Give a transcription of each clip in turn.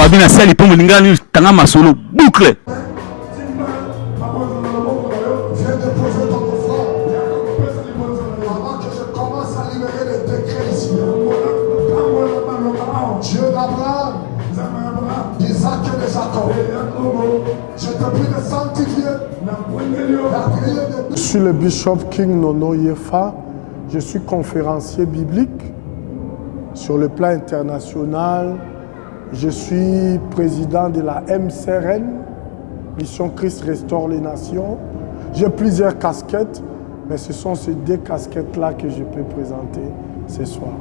Babina sali pour Mulingani, Tanga Masolo, boucle. Dieu d'Abraham, d'Isaac et de Jacob. Je te prie de sanctifier. Je suis le bishop King Nono Yefa. Je suis conférencier biblique sur le plan international. Je suis président de la MCRN, Mission Christ Restaure les Nations. J'ai plusieurs casquettes, mais ce sont ces deux casquettes-là que je peux présenter ce soir.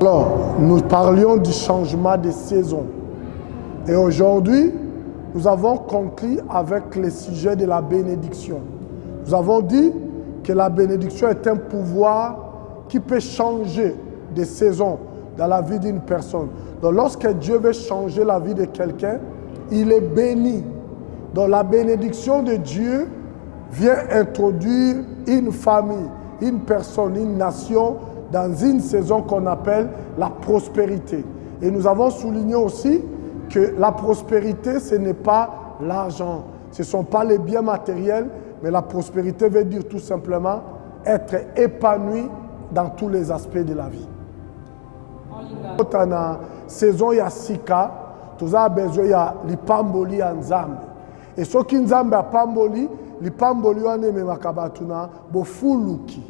Alors, nous parlions du changement des saisons. Et aujourd'hui, nous avons conclu avec le sujet de la bénédiction. Nous avons dit que la bénédiction est un pouvoir qui peut changer des saisons dans la vie d'une personne. Donc, lorsque Dieu veut changer la vie de quelqu'un, il est béni. Donc, la bénédiction de Dieu vient introduire une famille, une personne, une nation dans une saison qu'on appelle la prospérité. Et nous avons souligné aussi que la prospérité, ce n'est pas l'argent, ce ne sont pas les biens matériels, mais la prospérité veut dire tout simplement être épanoui dans tous les aspects de la vie. Dans la saison ya sika, nous avons besoin de l'ipamboli en Nzambe. Et ce qui Nzambe a pamboli, l'ipamboli on est même akabatuna bofuluki.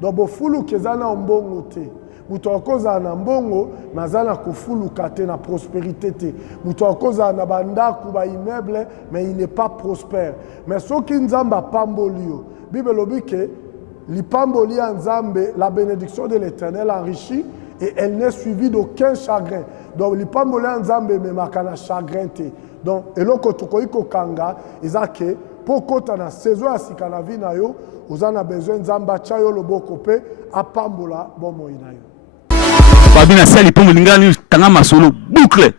Donc bofuluki ezana mbongo te. Mutu akoza na mbongo, mazana kufuluka te na prospérité te. Mutu akoza na bandaku ba immeuble, mais il n'est pas prospère. Mais ce qui Nzambe a pamboli, Bible lobi que l'ipamboli en Nzambe, la bénédiction de l'Éternel enrichit et elle n'est suivie d'aucun chagrin. Donc l'ipamboli en Nzambe me makana chagrin te. Donc eloko tukoiko kanga izake poko na saison ya sika na vie na yo, uzana besoin Nzamba chayo loboko pe apambola bomo inayo. Babina sali pour Mulingani, Tanga Masolo, boucle.